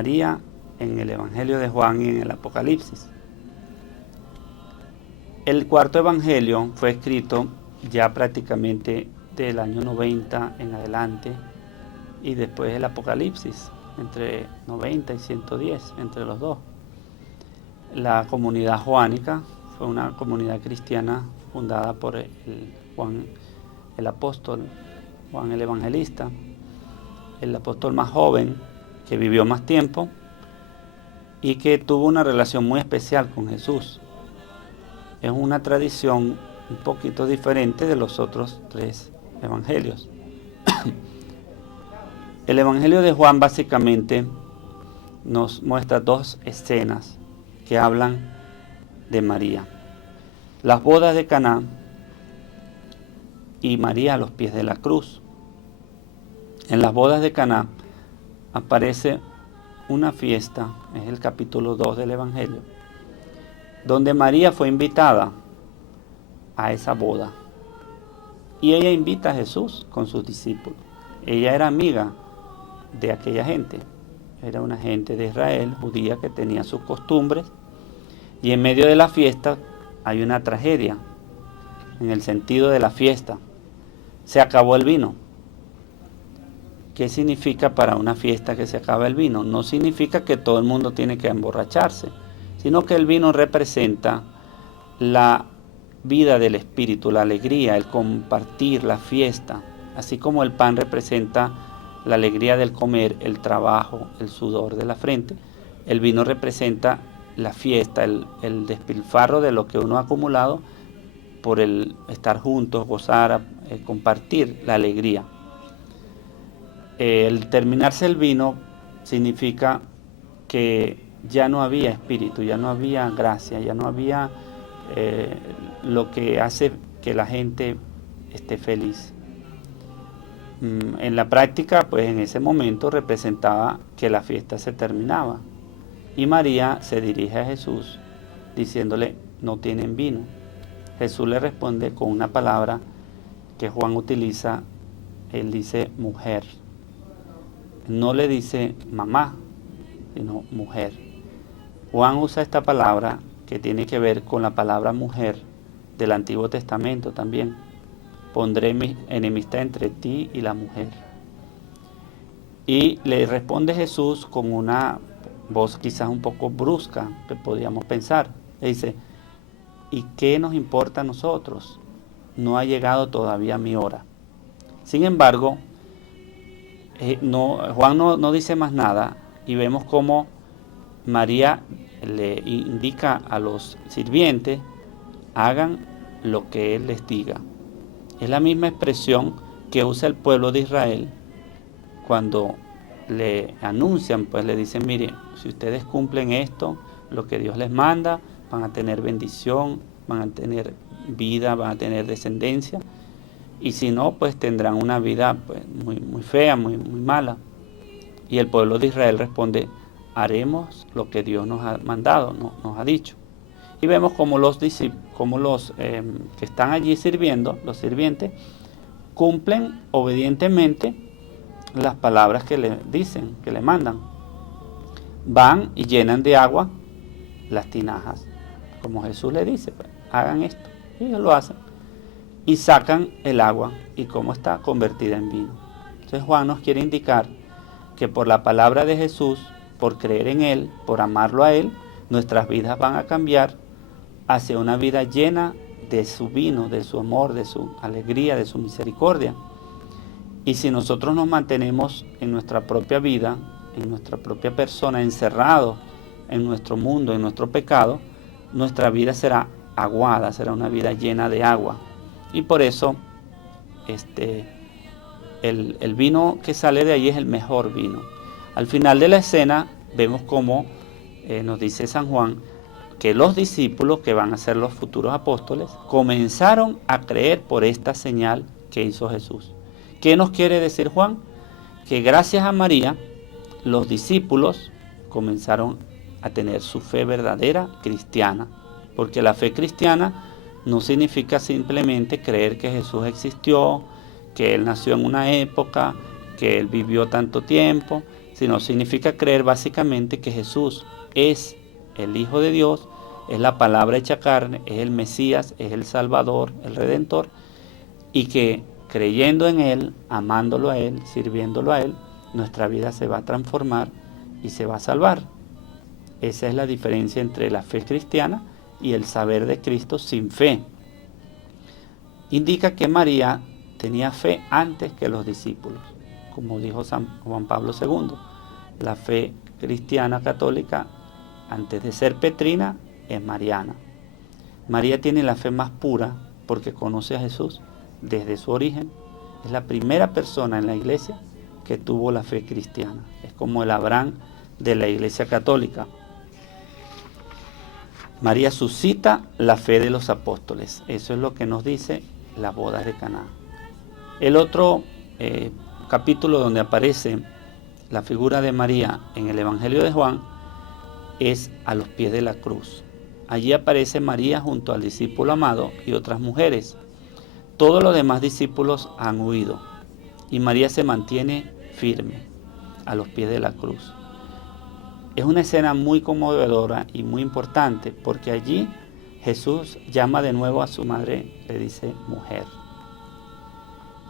María en el Evangelio de Juan y en el Apocalipsis. El cuarto Evangelio fue escrito ya prácticamente del año 90 en adelante, y después el Apocalipsis, entre 90 y 110, entre los dos. La comunidad joánica fue una comunidad cristiana fundada por Juan el apóstol, Juan el evangelista, el apóstol más joven que vivió más tiempo y que tuvo una relación muy especial con Jesús. Es una tradición un poquito diferente de los otros tres evangelios. El Evangelio de Juan básicamente nos muestra dos escenas que hablan de María: las bodas de Caná y María a los pies de la cruz. En las bodas de Caná aparece una fiesta, es el capítulo 2 del Evangelio, donde María fue invitada a esa boda. Y ella invita a Jesús con sus discípulos. Ella era amiga de aquella gente. Era una gente de Israel, judía, que tenía sus costumbres. Y en medio de la fiesta hay una tragedia, en el sentido de la fiesta. Se acabó el vino. ¿Qué significa para una fiesta que se acaba el vino? No significa que todo el mundo tiene que emborracharse, sino que el vino representa la vida del espíritu, la alegría, el compartir, la fiesta. Así como el pan representa la alegría del comer, el trabajo, el sudor de la frente, el vino representa la fiesta, el despilfarro de lo que uno ha acumulado por el estar juntos, gozar, compartir la alegría. El terminarse el vino significa que ya no había espíritu, ya no había gracia, ya no había lo que hace que la gente esté feliz. En la práctica, pues en ese momento representaba que la fiesta se terminaba. Y María se dirige a Jesús diciéndole: no tienen vino. Jesús le responde con una palabra que Juan utiliza. Él dice mujer. No le dice mamá, sino mujer. Juan usa esta palabra que tiene que ver con la palabra mujer del Antiguo Testamento también. Pondré mi enemistad entre ti y la mujer. Y le responde Jesús con una voz quizás un poco brusca, que podríamos pensar. Le dice: ¿y qué nos importa a nosotros? No ha llegado todavía mi hora. Sin embargo, Juan no dice más nada, y vemos cómo María le indica a los sirvientes: hagan lo que él les diga. Es la misma expresión que usa el pueblo de Israel cuando le anuncian, pues le dicen: mire, si ustedes cumplen esto, lo que Dios les manda, van a tener bendición, van a tener vida, van a tener descendencia, y si no, pues tendrán una vida pues, muy fea, muy mala. Y el pueblo de Israel responde: haremos lo que Dios nos ha mandado, nos ha dicho. Y vemos como los que están allí sirviendo, los sirvientes, cumplen obedientemente las palabras que le dicen, que le mandan. Van y llenan de agua las tinajas, como Jesús le dice: pues, hagan esto. Y ellos lo hacen. Y sacan el agua, y cómo está convertida en vino. Entonces Juan nos quiere indicar que por la palabra de Jesús, por creer en Él, por amarlo a Él, nuestras vidas van a cambiar hacia una vida llena de su vino, de su amor, de su alegría, de su misericordia. Y si nosotros nos mantenemos en nuestra propia vida, en nuestra propia persona, encerrados en nuestro mundo, en nuestro pecado, nuestra vida será aguada, será una vida llena de agua. Y por eso el vino que sale de ahí es el mejor vino. Al final de la escena vemos cómo nos dice San Juan que los discípulos, que van a ser los futuros apóstoles, comenzaron a creer por esta señal que hizo Jesús. ¿Qué nos quiere decir Juan? Que gracias a María, los discípulos comenzaron a tener su fe verdadera cristiana. Porque la fe cristiana no significa simplemente creer que Jesús existió, que Él nació en una época, que Él vivió tanto tiempo. sino significa creer básicamente que Jesús es el Hijo de Dios, es la palabra hecha carne, es el Mesías, es el Salvador, el Redentor, y que creyendo en Él, amándolo a Él, sirviéndolo a Él, nuestra vida se va a transformar y se va a salvar. Esa es la diferencia entre la fe cristiana y el saber de Cristo sin fe. Indica que María tenía fe antes que los discípulos, como dijo San Juan Pablo II. La fe cristiana católica, antes de ser petrina, es mariana. María tiene la fe más pura porque conoce a Jesús desde su origen. Es la primera persona en la iglesia que tuvo la fe cristiana. Es como el Abraham de la iglesia católica. María suscita la fe de los apóstoles. Eso es lo que nos dice las bodas de Caná. El otro capítulo donde aparece la figura de María en el Evangelio de Juan es a los pies de la cruz. Allí aparece María junto al discípulo amado y otras mujeres. Todos los demás discípulos han huido y María se mantiene firme a los pies de la cruz. Es una escena muy conmovedora y muy importante porque allí Jesús llama de nuevo a su madre, le dice mujer,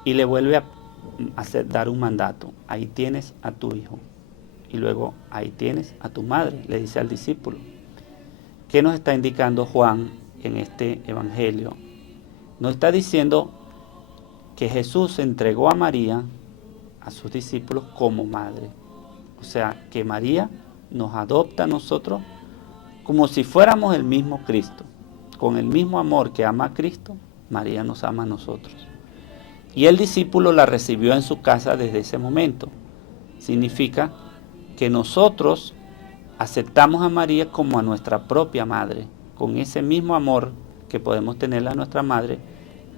y le vuelve a dar un mandato. Ahí tienes a tu hijo. Y luego ahí tienes a tu madre, le dice al discípulo. ¿Qué nos está indicando Juan en este evangelio? Nos está diciendo que Jesús entregó a María, a sus discípulos, como madre. O sea, que María nos adopta a nosotros como si fuéramos el mismo Cristo. Con el mismo amor que ama a Cristo, María nos ama a nosotros. Y el discípulo la recibió en su casa desde ese momento. Significa que nosotros aceptamos a María como a nuestra propia madre. Con ese mismo amor que podemos tenerle a nuestra madre,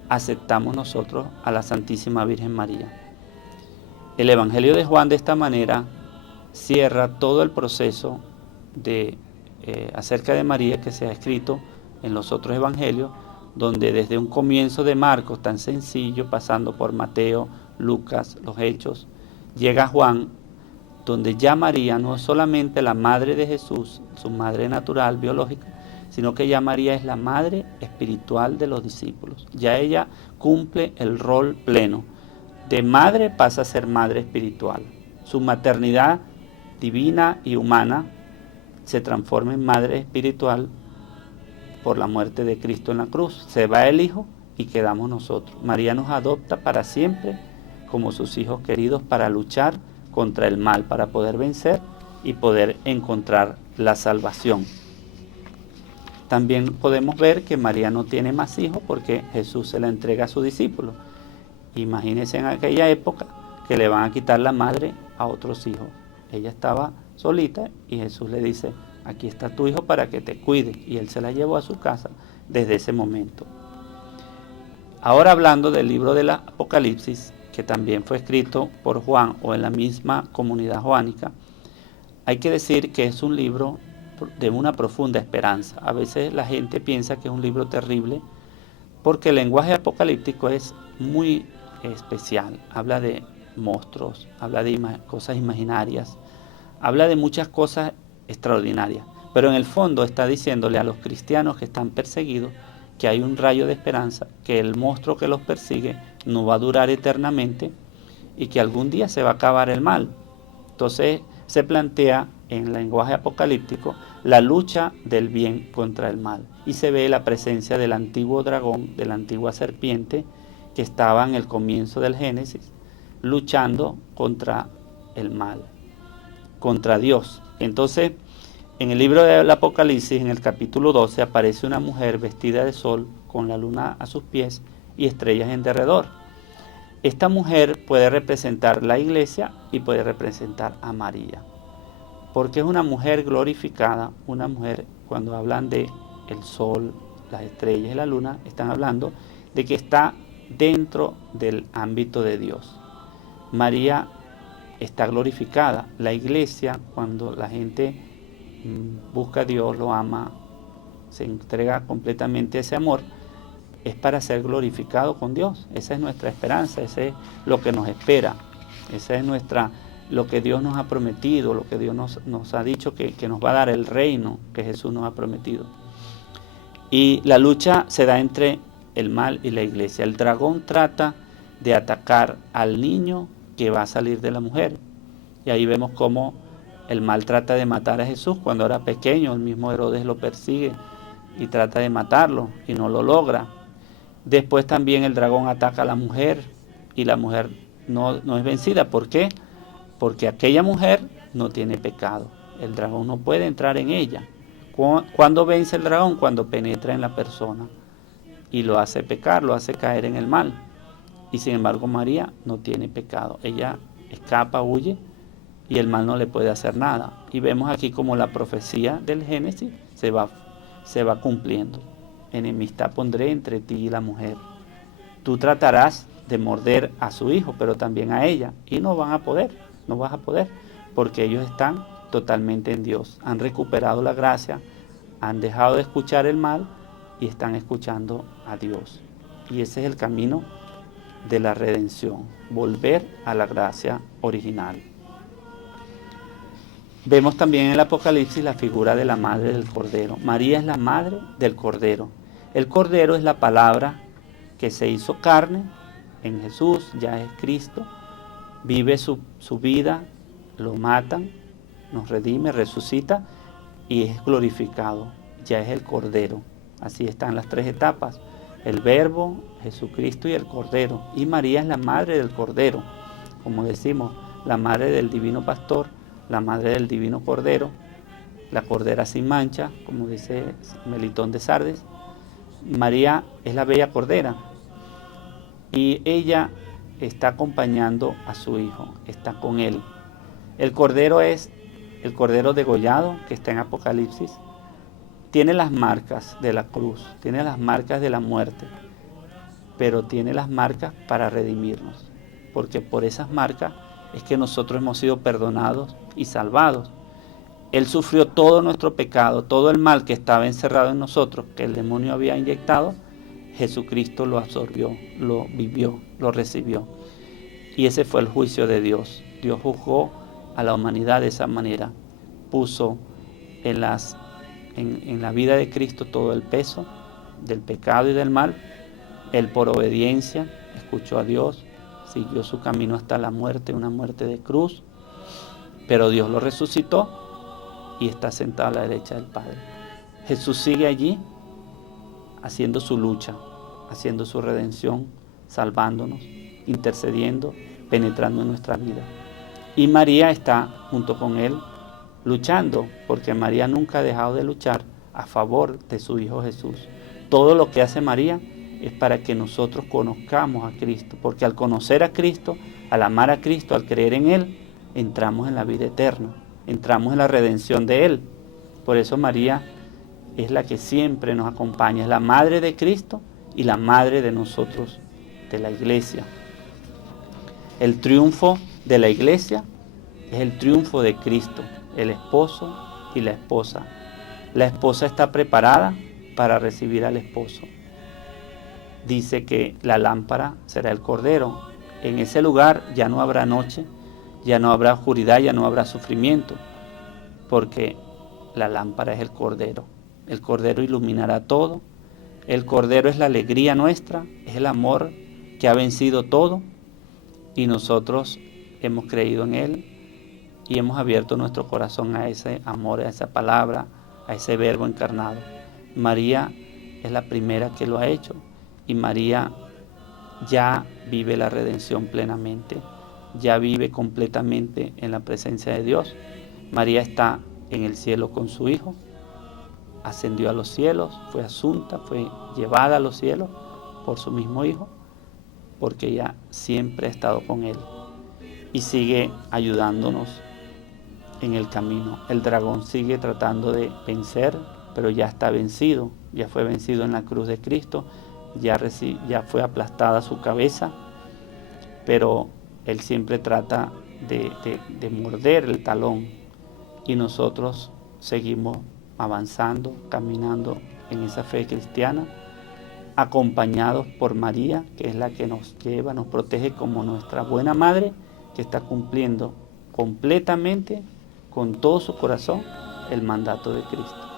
aceptamos nosotros a la Santísima Virgen María. El Evangelio de Juan de esta manera cierra todo el proceso acerca de María que se ha escrito en los otros evangelios, donde desde un comienzo de Marcos tan sencillo, pasando por Mateo, Lucas, los Hechos, llega Juan, donde ya María no es solamente la madre de Jesús, su madre natural, biológica, sino que ya María es la madre espiritual de los discípulos. Ya ella cumple el rol pleno. De madre pasa a ser madre espiritual. Su maternidad divina y humana se transforma en madre espiritual por la muerte de Cristo en la cruz. Se va el Hijo y quedamos nosotros. María nos adopta para siempre como sus hijos queridos para luchar contra el mal, para poder vencer y poder encontrar la salvación. También podemos ver que María no tiene más hijos porque Jesús se la entrega a sus discípulos. Imagínense en aquella época que le van a quitar la madre a otros hijos. Ella estaba solita y Jesús le dice: aquí está tu hijo para que te cuide. Y él se la llevó a su casa desde ese momento. Ahora hablando del libro del Apocalipsis, que también fue escrito por Juan o en la misma comunidad joánica, hay que decir que es un libro de una profunda esperanza. A veces la gente piensa que es un libro terrible porque el lenguaje apocalíptico es muy especial. Habla de monstruos, habla de cosas imaginarias, habla de muchas cosas extraordinarias, pero en el fondo está diciéndole a los cristianos que están perseguidos que hay un rayo de esperanza, que el monstruo que los persigue no va a durar eternamente y que algún día se va a acabar el mal. Entonces se plantea en el lenguaje apocalíptico la lucha del bien contra el mal y se ve la presencia del antiguo dragón, de la antigua serpiente que estaba en el comienzo del Génesis, luchando contra el mal, contra Dios. Entonces, en el libro del Apocalipsis, en el capítulo 12, aparece una mujer vestida de sol, con la luna a sus pies y estrellas en derredor. Esta mujer puede representar la iglesia y puede representar a María, porque es una mujer glorificada, una mujer, cuando hablan de el sol, las estrellas y la luna, están hablando de que está dentro del ámbito de Dios. María está glorificada. La iglesia, cuando la gente busca a Dios, lo ama, se entrega completamente a ese amor, es para ser glorificado con Dios. Esa es nuestra esperanza, ese es lo que nos espera, esa es nuestra lo que Dios nos ha prometido, lo que Dios nos ha dicho que nos va a dar, el reino que Jesús nos ha prometido. Y la lucha se da entre el mal y la iglesia. El dragón trata de atacar al niño que va a salir de la mujer. Y ahí vemos cómo el mal trata de matar a Jesús cuando era pequeño. El mismo Herodes lo persigue y trata de matarlo y no lo logra. Después también el dragón ataca a la mujer y la mujer no es vencida. ¿Por qué? Porque aquella mujer no tiene pecado. El dragón no puede entrar en ella. ¿Cuándo vence el dragón? Cuando penetra en la persona y lo hace pecar, lo hace caer en el mal. Y sin embargo María no tiene pecado. Ella escapa, huye y el mal no le puede hacer nada. Y vemos aquí como la profecía del Génesis se va cumpliendo. Enemistad pondré entre ti y la mujer. Tú tratarás de morder a su hijo, pero también a ella. Y no vas a poder, porque ellos están totalmente en Dios. Han recuperado la gracia, han dejado de escuchar el mal y están escuchando a Dios. Y ese es el camino de la redención, volver a la gracia original. Vemos también en el Apocalipsis la figura de la madre del Cordero. María es la madre del Cordero. El Cordero es la palabra que se hizo carne en Jesús, ya es Cristo, vive su vida, lo matan, nos redime, resucita y es glorificado, ya es el Cordero. Así están las tres etapas, el Verbo, Jesucristo y el Cordero. Y María es la madre del Cordero, como decimos, la madre del Divino Pastor, la madre del Divino Cordero, la Cordera sin mancha, como dice Melitón de Sardes. María es la bella Cordera y ella está acompañando a su hijo, está con él. El Cordero es el Cordero degollado que está en Apocalipsis. Tiene las marcas de la cruz, tiene las marcas de la muerte, pero tiene las marcas para redimirnos, porque por esas marcas es que nosotros hemos sido perdonados y salvados. Él sufrió todo nuestro pecado, todo el mal que estaba encerrado en nosotros, que el demonio había inyectado. Jesucristo lo absorbió, lo vivió, lo recibió. Y ese fue el juicio de Dios. Dios juzgó a la humanidad de esa manera. Puso en la vida de Cristo todo el peso del pecado y del mal. Él por obediencia escuchó a Dios, siguió su camino hasta la muerte, una muerte de cruz. Pero Dios lo resucitó y está sentado a la derecha del Padre. Jesús sigue allí haciendo su lucha, haciendo su redención, salvándonos, intercediendo, penetrando en nuestra vida. Y María está junto con él luchando, porque María nunca ha dejado de luchar a favor de su Hijo Jesús. Todo lo que hace María es para que nosotros conozcamos a Cristo, porque al conocer a Cristo, al amar a Cristo, al creer en Él, entramos en la vida eterna, entramos en la redención de Él. Por eso María es la que siempre nos acompaña, es la madre de Cristo y la madre de nosotros, de la iglesia. El triunfo de la iglesia es el triunfo de Cristo, el esposo y la esposa. La esposa está preparada para recibir al esposo. Dice que la lámpara será el Cordero. En ese lugar ya no habrá noche, ya no habrá oscuridad, ya no habrá sufrimiento, porque la lámpara es el Cordero. El Cordero iluminará todo. El Cordero es la alegría nuestra, es el amor que ha vencido todo, y nosotros hemos creído en Él y hemos abierto nuestro corazón a ese amor, a esa palabra, a ese Verbo encarnado. María es la primera que lo ha hecho, y María ya vive la redención plenamente, ya vive completamente en la presencia de Dios. María está en el cielo con su Hijo, ascendió a los cielos, fue asunta, fue llevada a los cielos por su mismo Hijo, porque ella siempre ha estado con Él y sigue ayudándonos en el camino. El dragón sigue tratando de vencer, pero ya está vencido, ya fue vencido en la cruz de Cristo, ya fue aplastada su cabeza, pero él siempre trata de morder el talón, y nosotros seguimos avanzando, caminando en esa fe cristiana, acompañados por María, que es la que nos lleva, nos protege como nuestra buena madre, que está cumpliendo completamente, con todo su corazón, el mandato de Cristo.